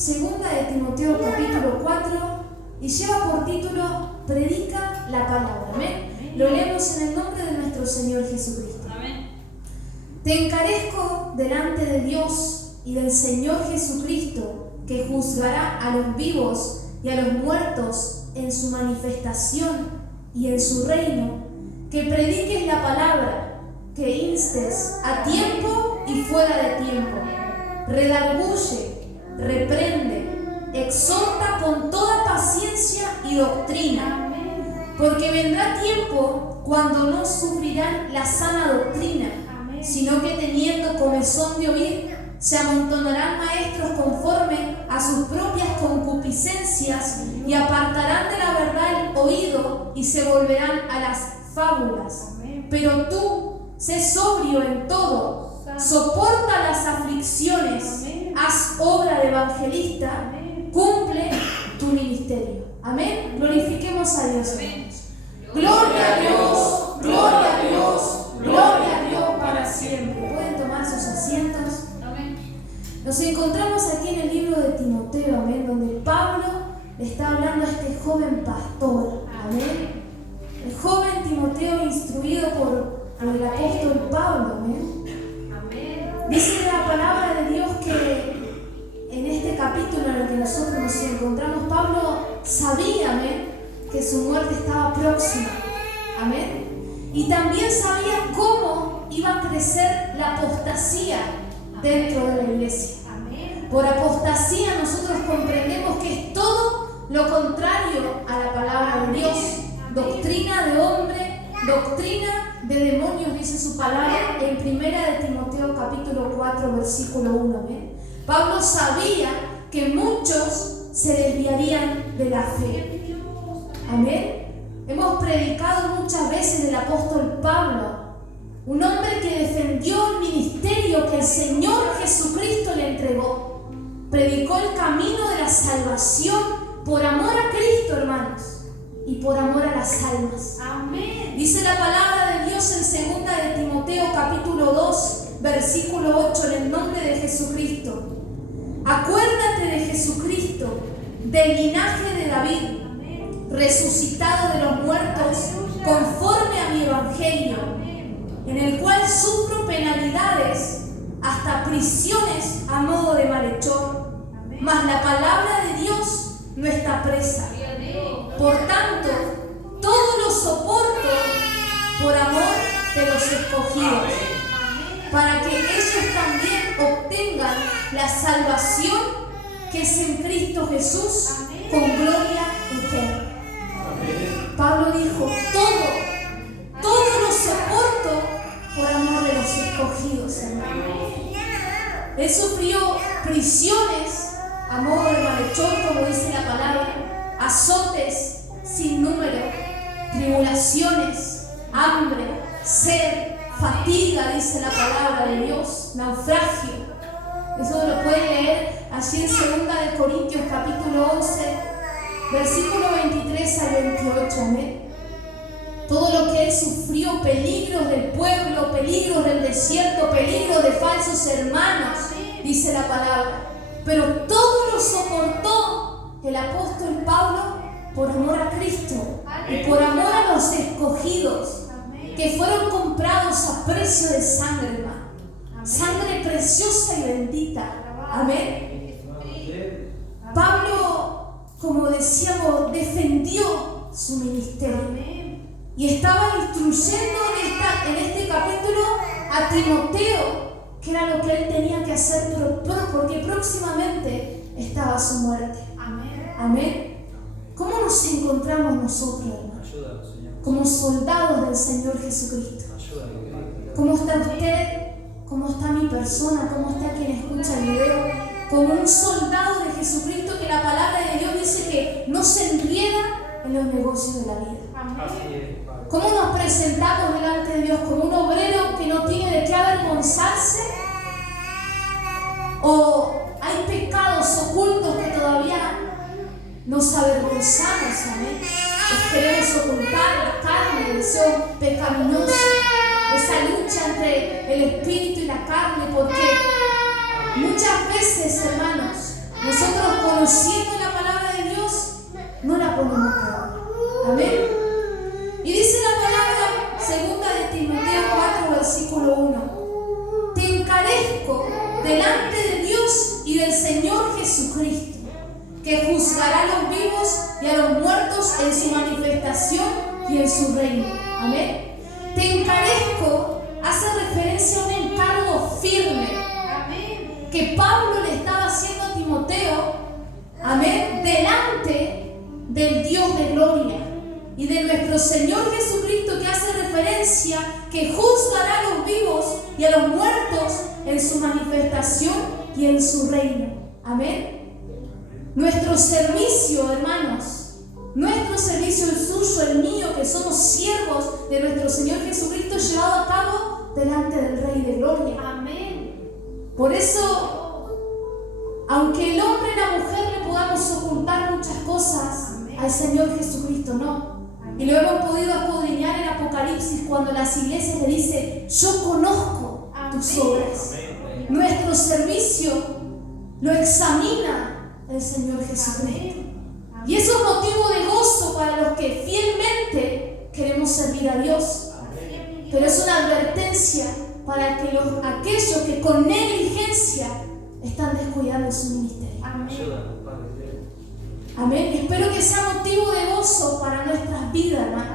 Segunda de Timoteo capítulo 4 y lleva por título Predica la palabra. Amén. Lo leemos en el nombre de nuestro Señor Jesucristo. Amén. Te encarezco delante de Dios y del Señor Jesucristo, que juzgará a los vivos y a los muertos en su manifestación y en su reino, que prediques la palabra, que instes a tiempo y fuera de tiempo, redarguye, reprende, exhorta con toda paciencia y doctrina, porque vendrá tiempo cuando no sufrirán la sana doctrina, sino que teniendo comezón de oír, se amontonarán maestros conforme a sus propias concupiscencias y apartarán de la verdad el oído y se volverán a las fábulas. Pero tú, sé sobrio en todo, soporta las aflicciones, haz obra de evangelista, cumple tu ministerio. Amén. Glorifiquemos a Dios. Gloria a Dios, gloria a Dios, gloria a Dios para siempre. Pueden tomar sus asientos. Nos encontramos aquí en el libro de Timoteo, amén, donde Pablo le está hablando a este joven pastor, amén. El joven Timoteo instruido por el apóstol Pablo, amén. Dice la palabra de Dios que en este capítulo en el que nosotros nos encontramos, Pablo sabía, amén, que su muerte estaba próxima, amén. Y también sabía cómo iba a crecer la apostasía dentro de la iglesia. Por apostasía nosotros comprendemos que es todo lo contrario a la palabra de Dios, doctrina de hombre, doctrina de demonios, dice su palabra en 1 de Timoteo capítulo 4 versículo 1. ¿Amén? Pablo sabía que muchos se desviarían de la fe. Amén. Hemos predicado muchas veces del apóstol Pablo, un hombre que defendió el ministerio que el Señor Jesucristo le entregó. Predicó el camino de la salvación por amor a Cristo, hermanos, y por amor a las almas. Amén. Dice la palabra de Dios en 2 de Timoteo capítulo 2, versículo 8, en el nombre de Jesucristo. Acuérdate de Jesucristo, del linaje de David, resucitado de los muertos, conforme a mi evangelio, en el cual sufro penalidades, hasta prisiones a modo de malhechor, mas la palabra de Dios no está presa. Por tanto, todo lo soporto por amor de los escogidos, para que ellos también obtengan la salvación que es en Cristo Jesús con gloria eterna. Pablo dijo, todo lo soporto por amor de los escogidos, hermano. Él sufrió prisiones a modo de malhechor, como dice la palabra, azotes sin número, tribulaciones, hambre, sed, fatiga, dice la palabra de Dios, naufragio. Eso lo pueden leer allí en 2 de Corintios capítulo 11, versículo 23 al 28, amén. Todo lo que él sufrió, peligros del pueblo, peligros del desierto, peligros de falsos hermanos, dice la palabra. Pero todo lo soportó el apóstol Pablo por amor a Cristo y por amor a los escogidos que fueron comprados a precio de sangre, hermano. Sangre preciosa y bendita. Amén. Pablo, como decíamos, defendió su ministerio. Y estaba instruyendo en este capítulo a Timoteo, que era lo que él tenía que hacer, porque próximamente estaba su muerte. Amén. ¿Cómo nos encontramos nosotros, hermanos? Como soldados del Señor Jesucristo. ¿Cómo está usted? ¿Cómo está mi persona? ¿Cómo está quien escucha el video? Como un soldado de Jesucristo, que la palabra de Dios dice que no se enrieda en los negocios de la vida. ¿Cómo nos presentamos delante de Dios? ¿Como un obrero que no tiene de qué avergonzarse? ¿O hay pecados ocultos que todavía nos avergonzamos? ¿Amén? Los queremos ocultar, la carne, el deseo pecaminoso, esa lucha entre el espíritu y la carne, porque muchas veces, hermanos, nosotros delante de Dios y del Señor Jesucristo, que juzgará a los vivos y a los muertos en su manifestación y en su reino. Amén. Te encarezco hace referencia a un encargo firme que Pablo le estaba haciendo a Timoteo, amén, delante del Dios de gloria y de nuestro Señor Jesucristo, que hace referencia que juzgará a los vivos y a los muertos en su manifestación y en su reino. Amén. Nuestro servicio, hermanos, nuestro servicio, el suyo, el mío, que somos siervos de nuestro Señor Jesucristo, llevado a cabo delante del Rey de Gloria. Amén. Por eso, aunque el hombre y la mujer le podamos ocultar muchas cosas, al Señor Jesucristo no. Y lo hemos podido escudriñar en Apocalipsis cuando las iglesias le dicen: yo conozco tus obras. Nuestro servicio lo examina el Señor Jesucristo. Y eso es motivo de gozo para los que fielmente queremos servir a Dios. Pero es una advertencia para que aquellos que con negligencia están descuidando su ministerio. Amén. Espero que sea motivo de gozo para nuestras vidas, hermano.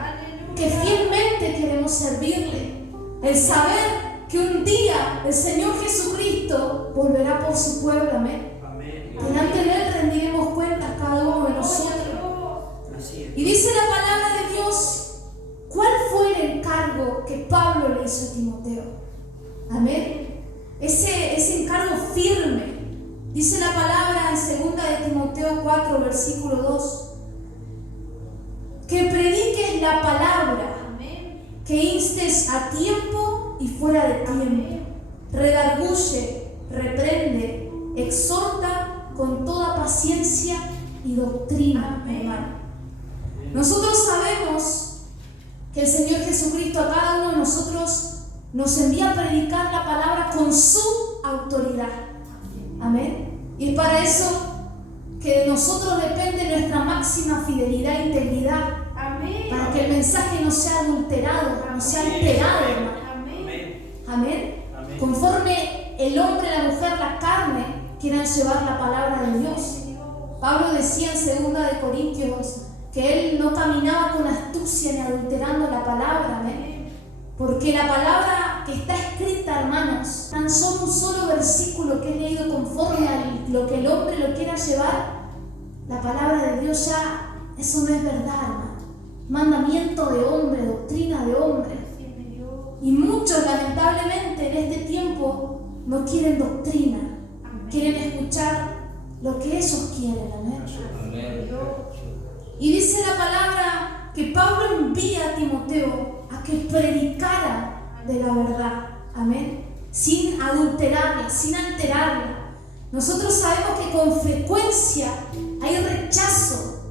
Que fielmente queremos servirle. El saber que un día el Señor Jesucristo volverá por su pueblo. Amén. Delante de Él rendiremos cuentas cada uno de nosotros. Y dice la palabra de Dios, ¿cuál fue el encargo que Pablo le hizo a Timoteo? Amén. Ese encargo firme. Dice la palabra en 2 de Timoteo 4, versículo 2, que prediques la palabra, que instes a tiempo y fuera de tiempo, redarguye, reprende, exhorta con toda paciencia y doctrina, hermano. Nosotros sabemos que el Señor Jesucristo a cada uno de nosotros nos envía a predicar la palabra con su autoridad. Amén. Y es para eso que de nosotros depende nuestra máxima fidelidad e integridad. Amén. Para que el mensaje no sea adulterado, no sea alterado, hermano. Amén. Amén. Amén. Conforme el hombre, la mujer, la carne quieran llevar la palabra de Dios. Pablo decía en 2 de Corintios que él no caminaba con astucia ni adulterando la palabra. Amén. Porque la palabra que está escrita, hermanos, tan solo un solo versículo que es leído conforme a lo que el hombre lo quiera llevar, la palabra de Dios ya, eso no es verdad, hermano. Mandamiento de hombre, doctrina de hombre. Y muchos, lamentablemente, en este tiempo no quieren doctrina, quieren escuchar lo que ellos quieren. Amén. Y dice la palabra que Pablo envía a Timoteo a que predicara de la verdad, amén, sin adulterarla, sin alterarla. Nosotros sabemos que con frecuencia hay rechazo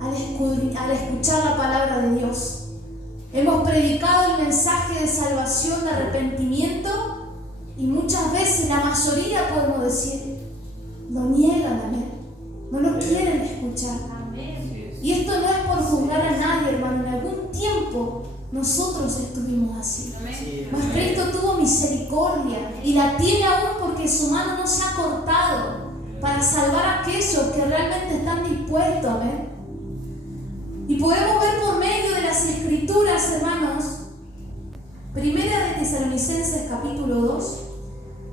al escuchar la palabra de Dios. Hemos predicado el mensaje de salvación, de arrepentimiento, y muchas veces, la mayoría podemos decir, lo niegan, amén, no lo quieren escuchar. Y esto no es por juzgar a nadie, hermano. En algún tiempo nosotros estuvimos así. Mas Cristo tuvo misericordia y la tiene aún, porque su mano no se ha cortado para salvar a aquellos que realmente están dispuestos. Amén. Y podemos ver por medio de las Escrituras, hermanos, 1 de Tesalonicenses capítulo 2,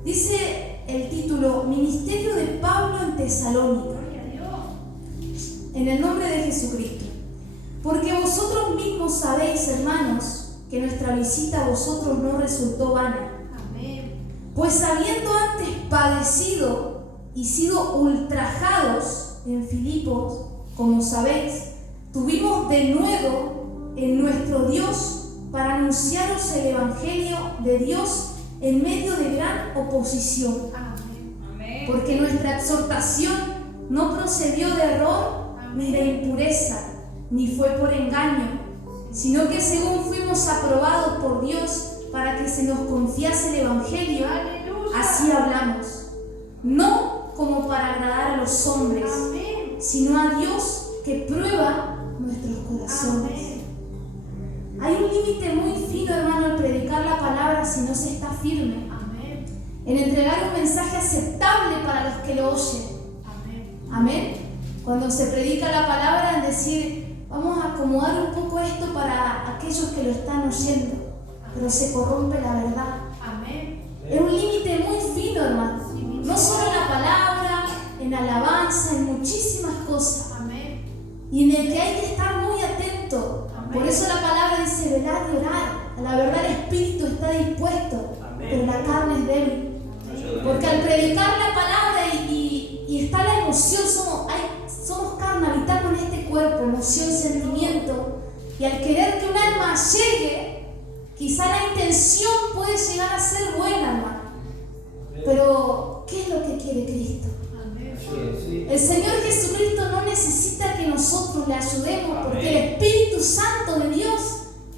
dice el título: Ministerio de Pablo en Tesalónica. En el nombre de Jesucristo. Porque vosotros mismos sabéis, hermanos, que nuestra visita a vosotros no resultó vana. Amén. Pues habiendo antes padecido y sido ultrajados en Filipos, como sabéis, tuvimos de nuevo en nuestro Dios para anunciaros el Evangelio de Dios en medio de gran oposición. Amén. Porque nuestra exhortación no procedió de error ni de impureza, ni fue por engaño, sino que según fuimos aprobados por Dios para que se nos confiase el Evangelio, así hablamos, no como para agradar a los hombres, sino a Dios que prueba nuestros corazones. Hay un límite muy fino, hermano, al predicar la palabra si no se está firme. en entregar un mensaje aceptable para los que lo oyen. Amén. Cuando se predica la palabra, en decir, vamos a acomodar un poco esto para aquellos que lo están oyendo, pero se corrompe la verdad. Es un límite muy fino, hermano. No solo en la palabra, en alabanza, en muchísimas cosas. Y en el que hay que estar muy atento. Por eso la palabra dice, velad y orad. A la verdad el espíritu está dispuesto, pero la carne es débil. Porque al predicar la palabra y está la emoción, somos carne, habitamos en este cuerpo, emoción, sentimiento. Y al querer que un alma llegue, quizá la intención puede llegar a ser buena, hermano. Pero, ¿qué es lo que quiere Cristo? El Señor Jesucristo no necesita que nosotros le ayudemos, porque el Espíritu Santo de Dios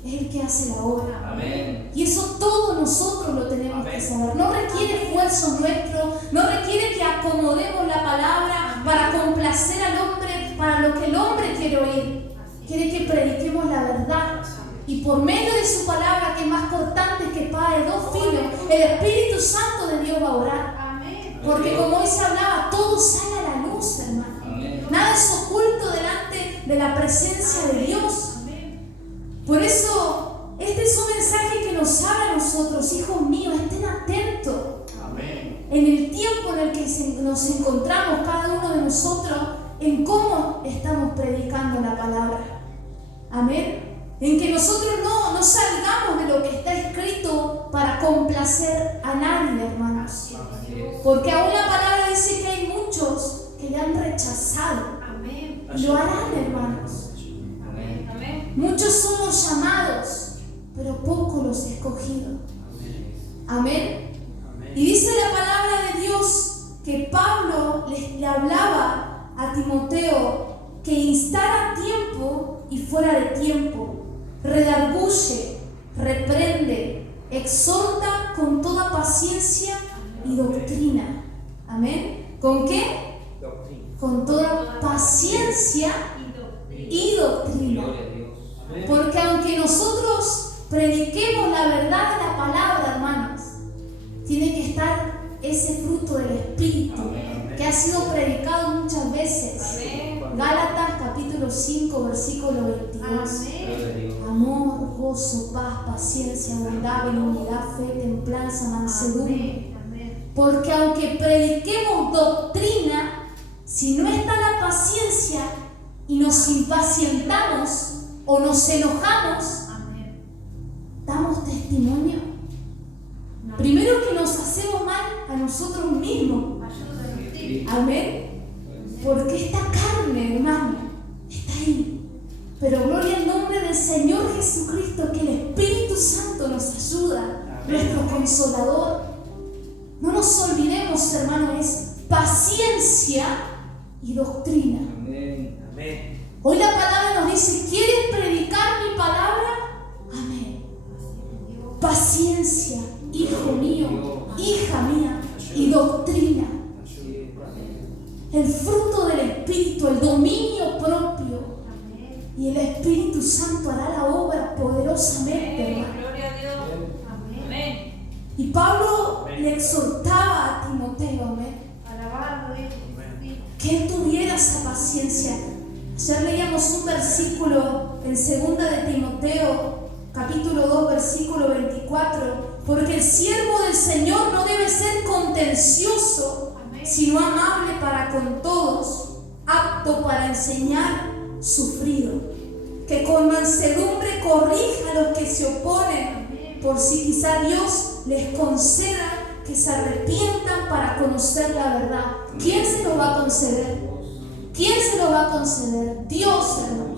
es el que hace la obra. Amén. Y eso todos nosotros lo tenemos que saber. No requiere esfuerzo nuestro, no requiere que acomodemos la palabra para complacer al hombre, para lo que el hombre quiere oír. Quiere que prediquemos la verdad. Y por medio de su palabra, que es más cortante que espada de dos filos, el Espíritu Santo de Dios va a orar. Porque como hoy se hablaba, todo sale a la luz, hermano. Nada es oculto delante de la presencia de Dios. Por eso, este es un mensaje que nos habla a nosotros, hijos míos, estén atentos. En el tiempo en el que nos encontramos cada uno de nosotros, en cómo estamos predicando la palabra. Amén. En que nosotros no salgamos de lo que está escrito para complacer a nadie, hermanos. Porque aún la palabra dice que hay muchos que le han rechazado. Y lo harán, hermanos. Muchos son los llamados, pero pocos los escogidos. Amén. Y dice la palabra de Dios que Pablo le hablaba a Timoteo que instara a tiempo y fuera de tiempo, redarguye, reprende, exhorta con toda paciencia y doctrina. Amén. ¿Con qué? Con toda paciencia y doctrina. Porque aunque nosotros prediquemos la verdad de la palabra, hermanos, tiene que estar ese fruto del Espíritu que ha sido predicado muchas veces. Gálatas capítulo 5, versículo 22. Amor, gozo, paz, paciencia, bondad, benignidad, fe, templanza, mansedumbre. Porque aunque prediquemos doctrina, si no está la paciencia y nos impacientamos o nos enojamos, damos testimonio. Primero que nos hacemos mal a nosotros mismos. Amén. Porque esta carne, hermano, está ahí. Pero gloria al nombre del Señor Jesucristo, que el Espíritu Santo nos ayuda, nuestro consolador. No nos olvidemos, hermano, es paciencia y doctrina. Hoy la palabra nos dice, ¿quieres predicar mi palabra? Amén. Paciencia, hijo mío, hija mía, y doctrina. El fruto del Espíritu, el dominio propio. Y el Espíritu Santo hará la obra poderosamente, hermano. Gloria a Dios. Amén. Y Pablo le exhortaba a Timoteo, amén, Alabado es. que él tuviera esa paciencia. Ayer leíamos un versículo en 2 de Timoteo, capítulo 2, versículo 24, porque el siervo del Señor no debe ser contencioso, sino amable para con todos, apto para enseñar, sufrido, que con mansedumbre corrija a los que se oponen, por si quizá Dios les conceda que se arrepientan para conocer la verdad. ¿Quién se lo va a conceder? ¿Quién se lo va a conceder? Dios, hermano.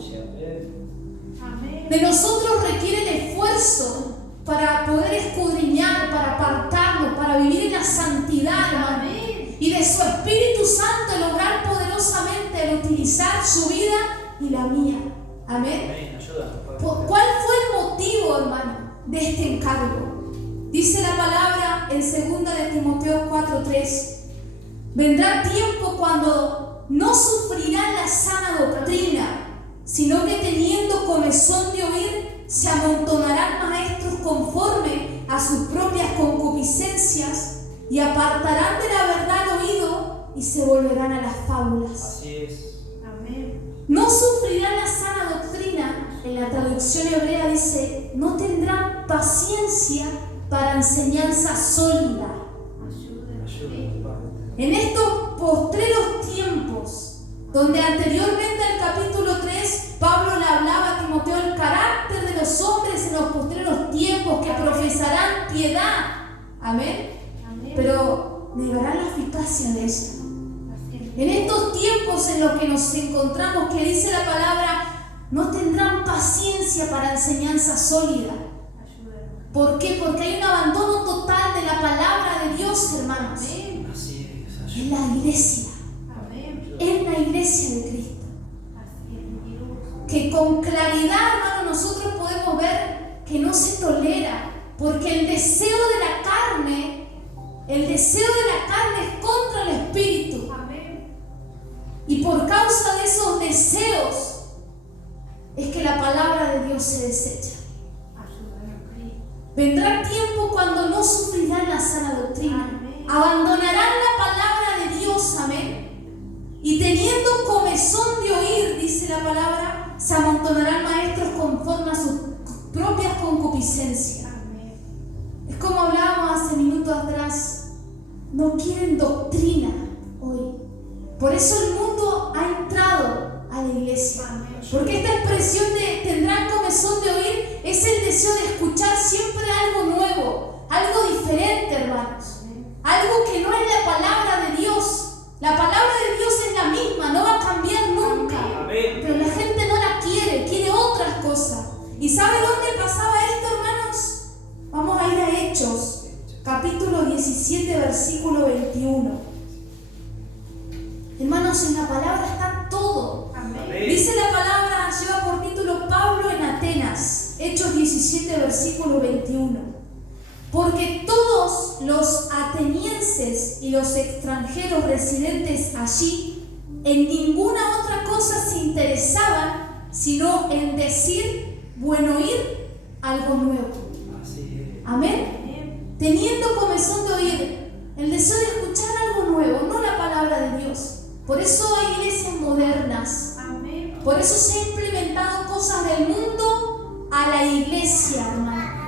De nosotros requiere el esfuerzo para poder escudriñar, para apartarnos, para vivir en la santidad, hermano. Y de su Espíritu Santo lograr poderosamente el utilizar su vida y la mía. Amén. ¿Cuál fue el motivo, hermano, de este encargo? Dice la palabra en 2 de Timoteo 4:3. Vendrá tiempo cuando no sufrirán la sana doctrina, sino que teniendo comezón de oír, se amontonarán maestros conforme a sus propias concupiscencias y apartarán de la verdad el oído y se volverán a las fábulas. Así es. Amén. No sufrirán la sana doctrina, en la traducción hebrea dice, no tendrán paciencia para enseñanza sólida. Ayúdenos, Padre. En estos postreros tiempos, donde anteriormente al capítulo 3, Pablo le hablaba a Timoteo el carácter de los hombres en los postreros tiempos que profesarán piedad. Amén. Amén. Pero negarán la eficacia de ella. Así es. En estos tiempos en los que nos encontramos, que dice la palabra, no tendrán paciencia para enseñanza sólida. Ayúdenos. ¿Por qué? Porque hay un abandono total de la palabra de Dios, hermanos. Amén. Así es. En Ayúdanos. la iglesia, Amén. en la iglesia de Cristo. Así es, Dios. Que con claridad, hermano, nosotros podemos ver que no se tolera, porque el deseo de la carne es contra el espíritu. Amén. Y por causa de esos deseos es que la palabra de Dios se desecha. Ayúdanos, Cristo. Vendrá tiempo cuando no sufrirán la sana doctrina. Amén. Abandonarán la palabra de Dios, amén. Y teniendo comezón de oír, dice la palabra, se amontonarán maestros conforme a sus propias concupiscencias. Amén. Es como hablábamos hace minutos atrás, no quieren doctrina hoy. Por eso el mundo ha entrado a la iglesia. Amén. Porque esta expresión de tendrán comezón de oír es el deseo de escuchar siempre algo nuevo, algo diferente, hermanos. Algo que no es la palabra de Dios. La palabra de Dios es la misma, no va a cambiar nunca. Amén. Pero la gente no la quiere otras cosas. ¿Y sabe dónde pasaba esto, hermanos? Vamos a ir a Hechos, capítulo 17, versículo 21. Hermanos, en la palabra está todo. Amén. Dice la palabra, lleva por título Pablo en Atenas, Hechos 17, versículo 21. Porque todos los atenienses y los extranjeros residentes allí en ninguna otra cosa se interesaban, sino en decir, buen oír, algo nuevo. Así es. Amén. Amén. Teniendo comezón de oír, el deseo de escuchar algo nuevo, no la palabra de Dios. Por eso hay iglesias modernas. Amén. Por eso se han implementado cosas del mundo a la iglesia, hermano.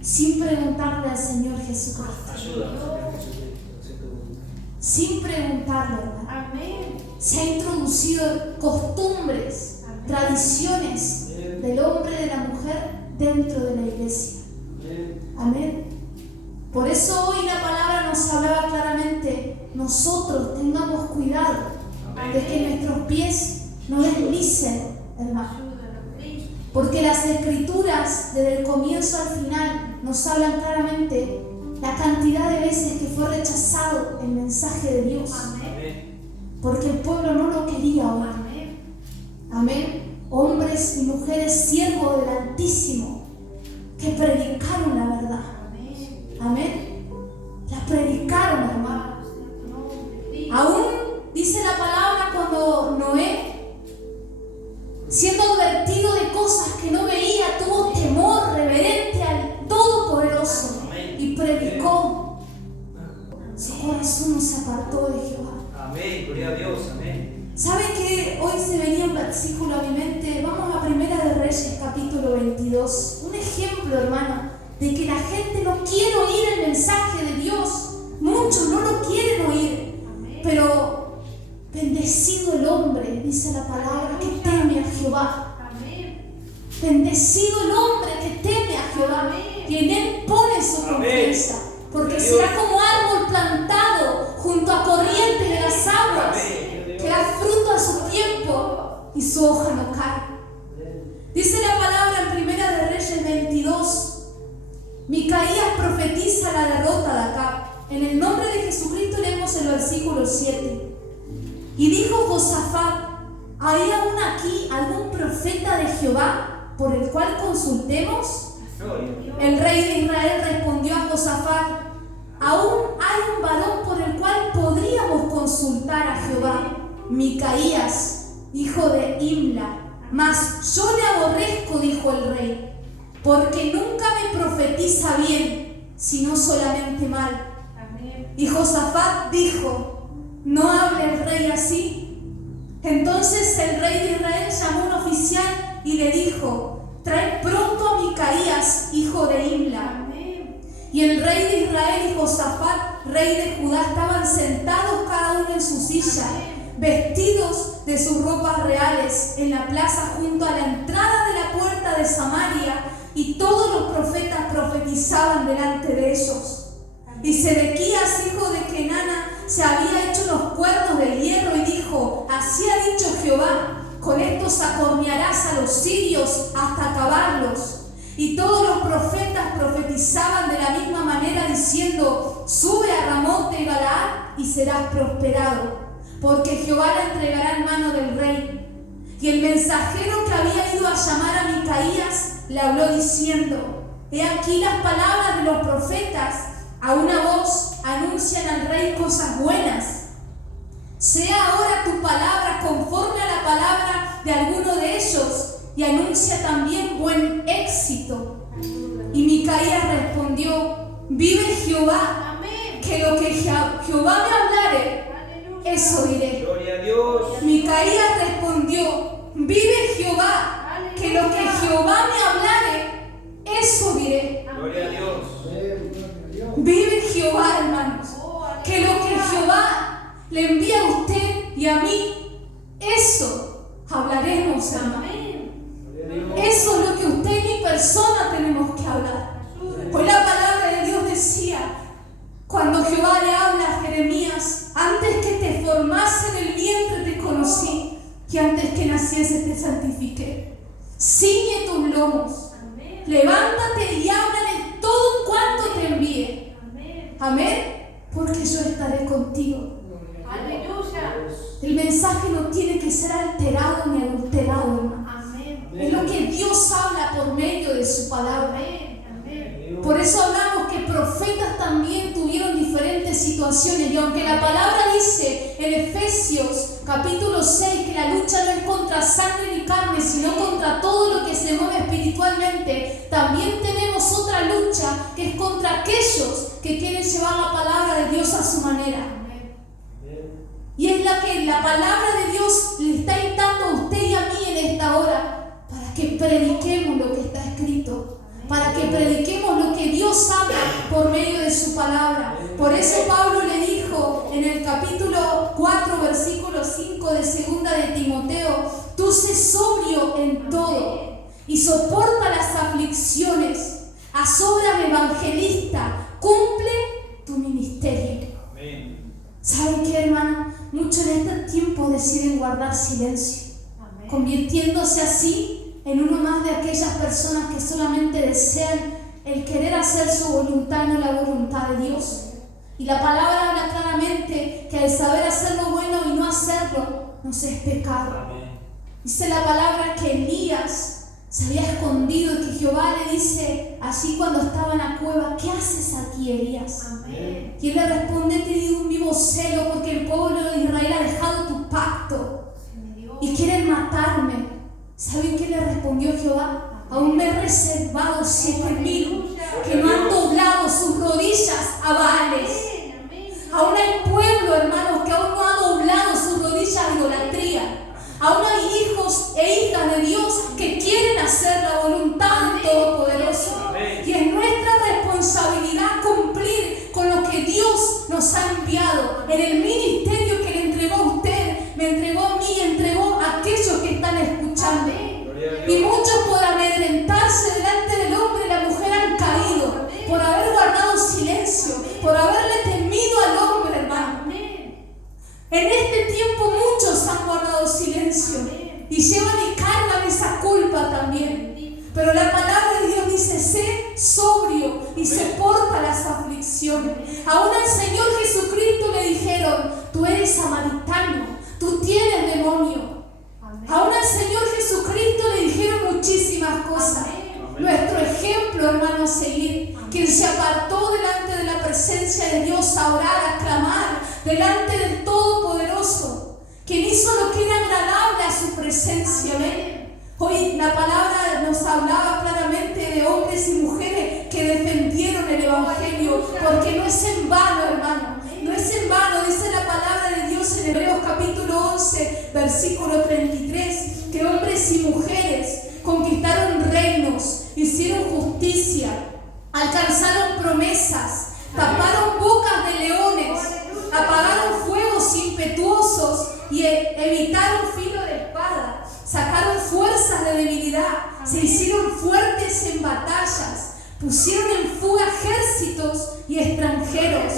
Sin preguntarle al Señor Jesucristo. Ayúdanos, Señor Jesucristo. Sé tu voluntad. Sin preguntarle, hermano. Amén. Se han introducido costumbres, Amén. tradiciones del hombre y de la mujer dentro de la iglesia. Amén. Amén. Por eso hoy la palabra nos hablaba claramente, nosotros tengamos cuidado de que nuestros pies no deslicen, hermano. Ayúdanos, Cristo. Porque las escrituras, desde el comienzo al final, nos hablan claramente la cantidad de veces que fue rechazado el mensaje de Dios. Amén. Amén. Porque el pueblo no lo quería oír. Amén. Amén. Hombres y mujeres siervos del Altísimo que predicaron la verdad. Amén. Amén. La predicaron, hermano. Alabado sea tu nombre, Cristo. Aún dice la palabra cuando Noé, siendo advertido de cosas que no veía, tuvo temor reverente al Todopoderoso y predicó. Su corazón no se apartó de Jehová. Amén. Gloria a Dios. Amén. ¿Saben que hoy se venía un versículo a mi mente? Vamos a Primera de Reyes, capítulo 22. Un ejemplo, hermano, de que la gente no quiere oír el mensaje de Dios. Muchos no lo quieren oír. Amén. Pero bendecido el hombre, dice la palabra, que teme a Jehová. Amén. Bendecido el hombre que teme a Jehová, y en él pone su confianza. Porque será como árbol plantado junto a corrientes de las aguas, que da fruto a su tiempo y su hoja no cae. Dice la palabra en Primera de Reyes 22. Micaías profetiza la derrota de Acab. En el nombre de Jesucristo leemos el versículo 7. Y dijo Josafat: ¿hay aún aquí algún profeta de Jehová por el cual consultemos? Gloria. El rey de Israel respondió a Josafat: aún hay un varón por el cual podríamos consultar a Jehová, Micaías, hijo de Imla. Mas yo le aborrezco, dijo el rey, porque nunca me profetiza bien, sino solamente mal. Amén. Y Josafat dijo: no hable el rey así. Entonces el rey de Israel llamó a un oficial y le dijo: trae pronto a Micaías, hijo de Imla. Amén. Y el rey de Israel y Josafat, rey de Judá, estaban sentados cada uno en su silla, vestidos de sus ropas reales, en la plaza junto a la entrada de la puerta de Samaria, y todos los profetas profetizaban delante de ellos. Y Sedequías, hijo de Kenana, se había hecho los cuernos de hierro y dijo: así ha dicho Jehová, con estos acornearás a los sirios hasta acabarlos. Y todos los profetas profetizaban de la misma manera, diciendo: sube a Ramón de Galaad y serás prosperado, porque Jehová la entregará en mano del rey. Y el mensajero que había ido a llamar a Micaías le habló diciendo: he aquí las palabras de los profetas, a una voz anuncian al rey cosas buenas. Sea ahora tu palabra conforme a la palabra de alguno de ellos, y anuncia también buen éxito. Y Micaías respondió: vive Jehová, Amén. que lo que Jehová me hablare, Aleluya. eso diré. Gloria a Dios. Micaías respondió: vive Jehová, que lo que Jehová me hablare, eso diré. Gloria a Dios. Vive Jehová, hermanos, Oh, que lo que Jehová le envía a usted y a mí, eso hablaremos, hermanos. Amén. Gloria a Dios. Eso es lo que usted y mi persona tenemos que hablar. Pues la palabra de Dios decía, cuando Jehová le habla a Jeremías: antes que te formase en el vientre te conocí, y antes que naciese te santifiqué. Ciñe tus lomos, Amén. levántate y háblale todo en cuanto te envíe. Amén. Amén, porque yo estaré contigo. Aleluya. El mensaje no tiene que ser alterado ni adulterado, hermano. Amén. Es lo que Dios habla por medio de su palabra. Amén. Amén. Por eso hablamos que profetas también tuvieron diferentes situaciones. Y aunque la palabra dice en Efesios capítulo 6 que la lucha no es contra sangre ni carne, sino contra todo lo que se mueve espiritualmente, también tenemos otra lucha que es contra aquellos que quieren llevar la palabra de Dios a su manera. Amén. Y es la que la palabra de Dios le está dictando a usted y a mí en esta hora, para que prediquemos lo que está escrito, para que prediquemos lo que Dios habla por medio de su palabra. Por eso Pablo le dijo en el capítulo 4, versículo 5 de 2 de Timoteo: tú sé sobrio en todo y soporta las aflicciones, haz obra de evangelista, cumple tu ministerio. Amén. ¿Saben qué, hermano? Muchos en este tiempo deciden guardar silencio, Amén. convirtiéndose así en uno más de aquellas personas que solamente desean el querer hacer su voluntad, no la voluntad de Dios. Y la palabra habla claramente que al saber hacer lo bueno y no hacerlo, nos es pecado. Amén. Dice la palabra que Elías se había escondido y que Jehová le dice así cuando estaba en la cueva: ¿qué haces aquí, Elías? Amén. Y él le responde: te digo un vivo celo porque el pueblo de Israel ha dejado tu pacto y quieren matarme. ¿Saben qué le respondió Jehová? Aún me he reservado 7,000 que no han doblado sus rodillas a Baales. Aún hay pueblo, hermanos, que aún no ha doblado sus rodillas a idolatría. Aún hay hijos e hijas de Dios que quieren hacer la voluntad del Todopoderoso. Amén. Y es nuestra responsabilidad cumplir con lo que Dios nos ha enviado en el ministerio que le entregó a usted, me entregó a mí y entregó a aquellos que están escuchando. Gloria a Y Dios. muchos por amedrentarse delante del hombre y la mujer han caído, por haber guardado silencio, por haberle temido al hombre, hermano. Amén. En este tiempo muchos han guardado silencio y llevan y cargan esa culpa también. Pero la palabra de Dios dice: sé sobrio y soporta las aflicciones. Aún al Señor Jesucristo le dijeron: tú eres samaritano, tú tienes demonio. Amén. Aún al Señor Jesucristo le dijeron muchísimas cosas. Amén. Nuestro ejemplo, hermano, a seguir. Quien se apartó delante de la presencia de Dios a orar, a clamar delante del Todopoderoso. Quien hizo lo que era agradable a su presencia. ¿Ven? Hoy la palabra nos hablaba claramente de hombres y mujeres que defendieron el Evangelio, porque no es en vano, hermano, no es en vano. Dice la palabra de Dios en Hebreos capítulo 11, versículo 33, que hombres y mujeres conquistaron reinos, hicieron justicia, alcanzaron promesas, taparon bocas de leones, apagaron fuegos impetuosos y evitaron filo de espada, sacaron fuerzas de debilidad, se hicieron fuertes en batallas, pusieron en fuga ejércitos y extranjeros.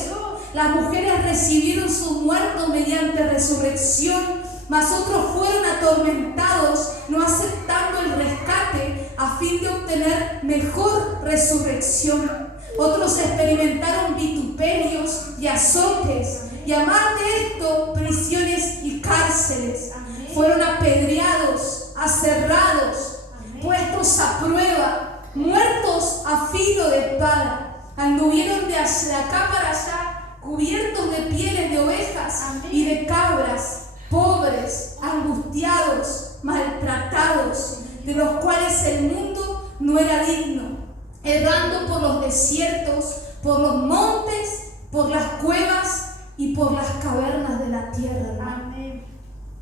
Las mujeres recibieron sus muertos mediante resurrección, mas otros fueron atormentados, no aceptando el rescate a fin de obtener mejor resurrección. Otros experimentaron vituperios y azotes, y además de esto, prisiones y cárceles. Fueron apedreados, aserrados, puestos a prueba, muertos a filo de espada. Anduvieron de acá para allá, cubiertos de pieles de ovejas y de cabras, pobres, angustiados, maltratados, de los cuales el mundo no era digno, errando por los desiertos, por los montes, por las cuevas y por las cavernas de la tierra. Amén.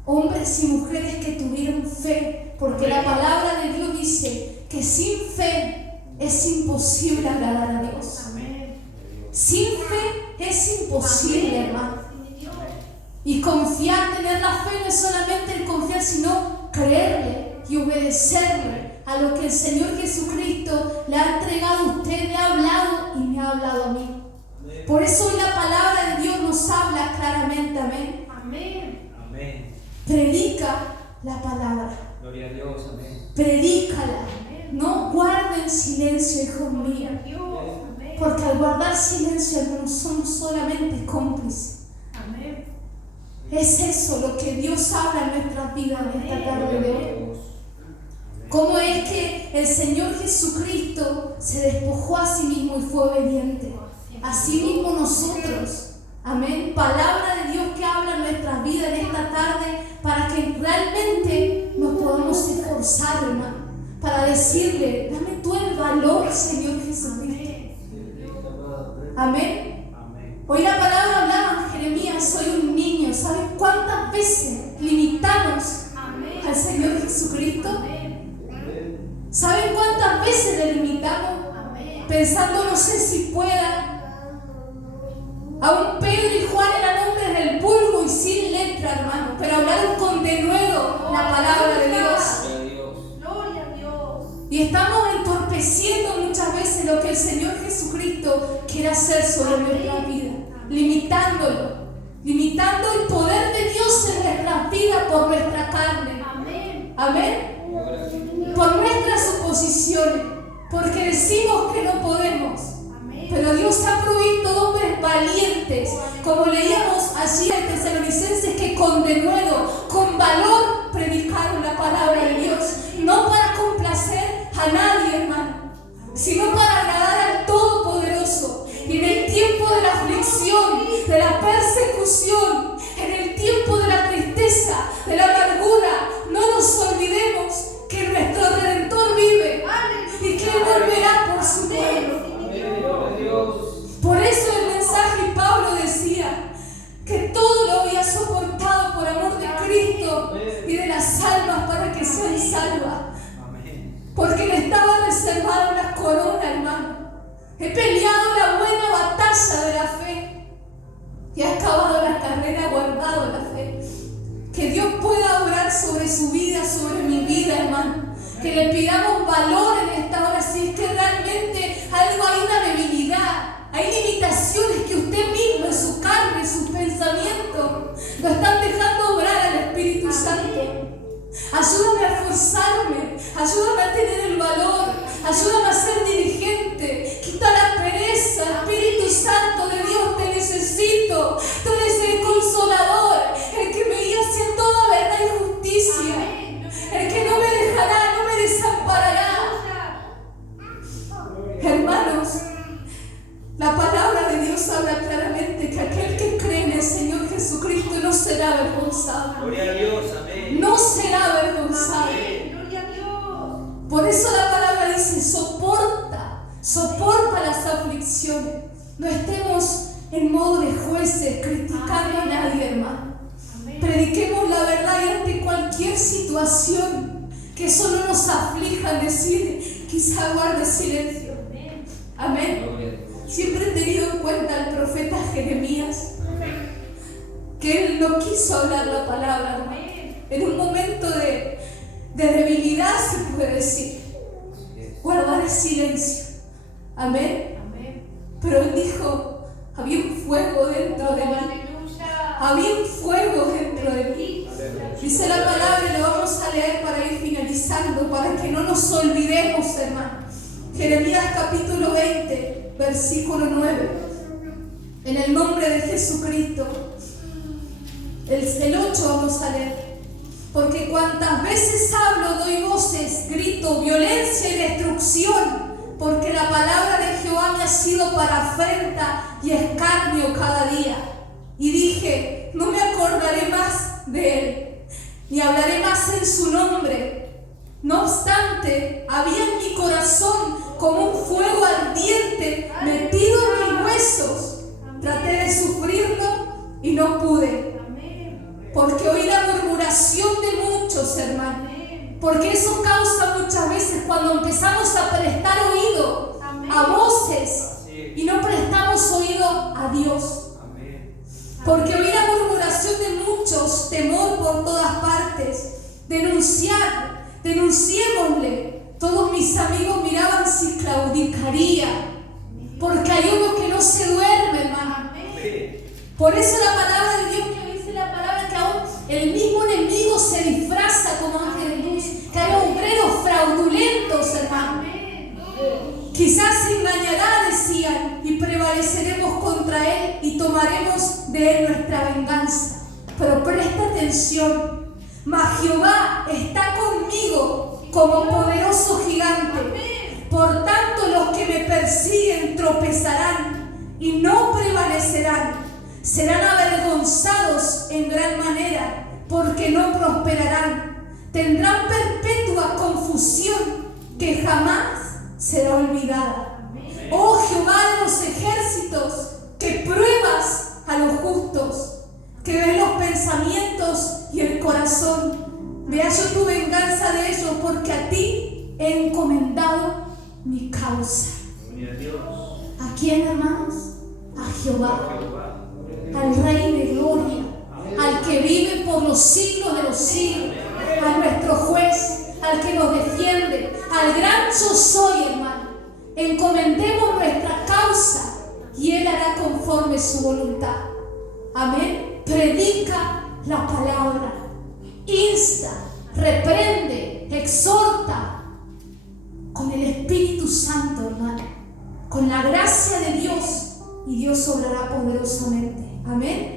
Hombres y mujeres que tuvieron fe, porque la palabra de Dios dice que sin fe es imposible agradar a Dios. Amén. Sin fe es imposible, hermano. Y confiar, tener la fe no es solamente el confiar, sino creerle y obedecerle a lo que el Señor Jesucristo le ha entregado a usted, le ha hablado y me ha hablado a mí. Por eso hoy la palabra de Dios nos habla claramente, amén. Amén. Amén. Predica la palabra, Gloria a Dios. Amén. predícala, no guarden silencio, hijos míos, Dios. Amén. porque al guardar silencio, hermanos, somos solamente cómplices. Amén. Es eso lo que Dios habla en nuestras vidas en esta tarde de hoy. Dios. ¿Cómo es que el Señor Jesucristo se despojó a sí mismo y fue obediente? Así mismo nosotros. Amén. Palabra de Dios que habla en nuestras vidas en esta tarde para que realmente nos podamos esforzar, hermano, para decirle, dame tú el valor, Señor Jesucristo. Amén. Amén. Hoy la palabra hablaba en Jeremías, soy un niño. ¿Saben cuántas veces limitamos Amén. al Señor Jesucristo? Amén. ¿Saben cuántas veces le limitamos? Amén. Pensando, no sé si pueda. Aún Pedro y Juan eran hombres del vulgo y sin letra, hermano, pero hablaron con denuedo la palabra de Dios. Gloria a Dios. Gloria a Dios. Y estamos entorpeciendo muchas veces lo que el Señor Jesucristo quiere hacer sobre nuestra vida, limitando el poder de Dios en nuestra vida por nuestra carne. Amén. Amén. Gloria a Dios. Por nuestras suposiciones, porque decimos que no podemos. Amén. Pero Dios ha provisto hombres valientes, como leíamos allí en Tesalonicenses, que con denuedo, con valor, predicaron la palabra de Dios, no para complacer a nadie, hermano, sino para agradar al Todopoderoso. Y en el tiempo de la aflicción, de la persecución, en el tiempo de la tristeza, de la amargura, no nos olvidemos que nuestro Redentor vive y que Él volverá por su pueblo. Amén. Gloria a Dios. Por eso el mensaje Pablo decía que todo lo había soportado por amor de Cristo y de las almas para que sean salvas. Amén. Porque le estaba reservada una corona, hermano. He peleado la buena batalla de la fe y he acabado la carrera, guardado la fe. Que Dios pueda obrar sobre su vida, sobre mi vida, hermano. Que le pidamos valor en esta hora, si es que realmente algo hay una debilidad. Hay limitaciones que usted mismo en su carne, en sus pensamientos, lo están dejando obrar al Espíritu Santo. Ayúdame a esforzarme, ayúdame a tener el valor, ayúdame a ser diligente. Quita la pereza, Espíritu Santo de Dios, te necesito. Tú eres el consolador, el que me guía hacia toda verdad y justicia, el que no me dejará, no me desamparará. Hermanos, la palabra de Dios habla claramente que aquel que cree en el Señor Jesucristo no será avergonzado. Gloria a Dios. Amén. No será avergonzado. Gloria a Dios. Por eso la palabra dice, soporta las aflicciones. No estemos en modo de jueces, criticando a nadie, hermano. Amén. Prediquemos la verdad y ante cualquier situación que solo nos aflija, decir, quizá guarde silencio. Amén. Amén. Gloria a Dios. Siempre he tenido en cuenta al profeta Jeremías, que él no quiso hablar la palabra, hermano. Amén. En un momento de debilidad, se puede decir, Así es. guardar el silencio. Amén. Amén. Pero él dijo, había un fuego dentro de mí. Aleluya. Había un fuego dentro de mí. Dice la palabra y lo vamos a leer para ir finalizando, para que no nos olvidemos, hermano. Jeremías capítulo 20, versículo 9. En el nombre de Jesucristo. El 8 vamos a leer. Porque cuantas veces hablo, doy voces, grito, violencia y destrucción. Porque la palabra de Jehová me ha sido para afrenta y escarnio cada día. Y dije, no me acordaré más de él, ni hablaré más en su nombre. No obstante, había en mi corazón como un fuego ardiente metido en mis huesos. Traté de sufrirlo y no pude. Amén. Porque oí la murmuración de muchos, hermanos. Amén. Porque eso causa muchas veces cuando empezamos a prestar oído Amén. a voces Así es. y no prestamos oído a Dios. Amén. Porque oí la murmuración de muchos, temor por todas partes. Denunciémosle. Todos mis amigos miraban si claudicaría. Porque hay uno que no se duerme, hermano. Amén. Por eso la palabra de Dios que dice la palabra que aún el mismo enemigo se disfraza como ángel de luz. Que hay obreros fraudulentos, hermano. Amén. Quizás se engañará, decían, y prevaleceremos contra él y tomaremos de él nuestra venganza. Pero presta atención, mas Jehová está conmigo como poderoso gigante. Amén. Por tanto, los que me persiguen tropezarán y no prevalecerán. Serán avergonzados en gran manera, porque no prosperarán. Tendrán perpetua confusión que jamás será olvidada. Amén. Oh Jehová de los ejércitos, que pruebas a los justos, que ves los pensamientos y el corazón. Vea yo tu venganza de ellos, porque a ti he encomendado mi causa. Gloria a Dios. ¿A quién, hermanos? A Jehová, Jehová. al Rey de gloria, al que vive por los siglos de los siglos, a nuestro juez, al que nos defiende, al gran yo soy, hermano. Encomendemos nuestra causa y Él hará conforme su voluntad. Amén. Predica la palabra, insta, reprende, exhorta con el Espíritu Santo, hermano, con la gracia de Dios, y Dios obrará poderosamente. Amén.